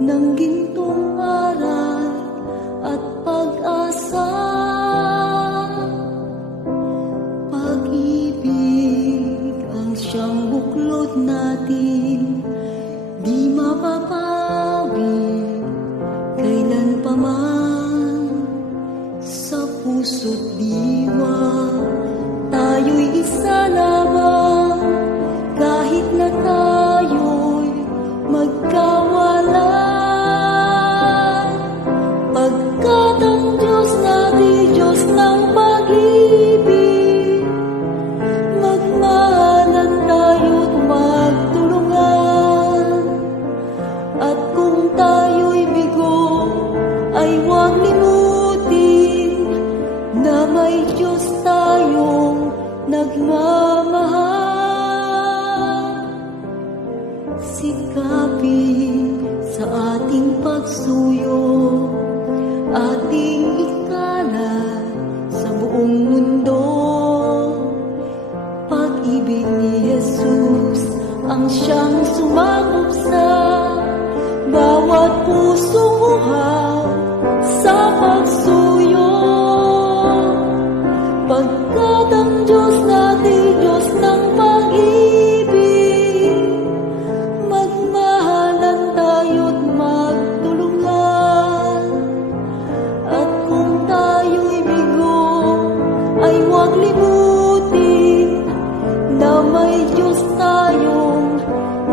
ng gintong aral at pag-asa. Pag-ibig ang siyang buklod natin, di mapapawi kailan pa man. Sa puso't diwa tayo'y isa lamang, kahit na tayo'y magkawala. Pagkat ang Diyos natin, Diyos ng pag-ibig, magmahalan tayo't magtulungan. At kung tayo'y bigo, ay huwag limutin na may Diyos tayong nagmamahal. Sikapin sa ating pagsuyo, ating ikalat sa buong mundo. Pag-ibig ni Jesus ang siyang sumakop sa bawat pusong uhaw sa pagsuyo. Pagkat ang Diyos natin, Diyos ng pag-ibig, magmahalan tayo't magtulungan. At kung tayo'y bigo, ay huwag limutin na may Diyos tayong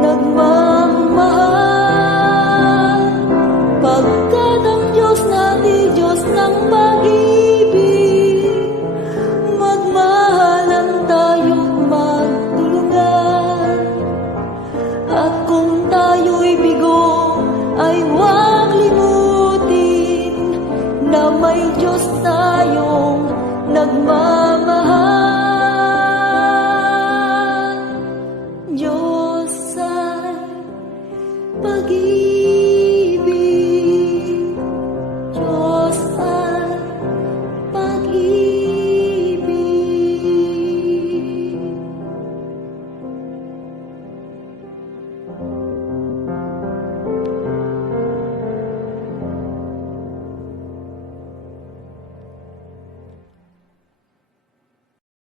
nagmamahal. Pagkat ang Diyos natin, Diyos ng pag-ibig, magmahalan tayo't magtulungan. At kung tayo'y bigo, ay huwag limutin na may Diyos tayong nagmamahal. Diyos ay pag-ibig.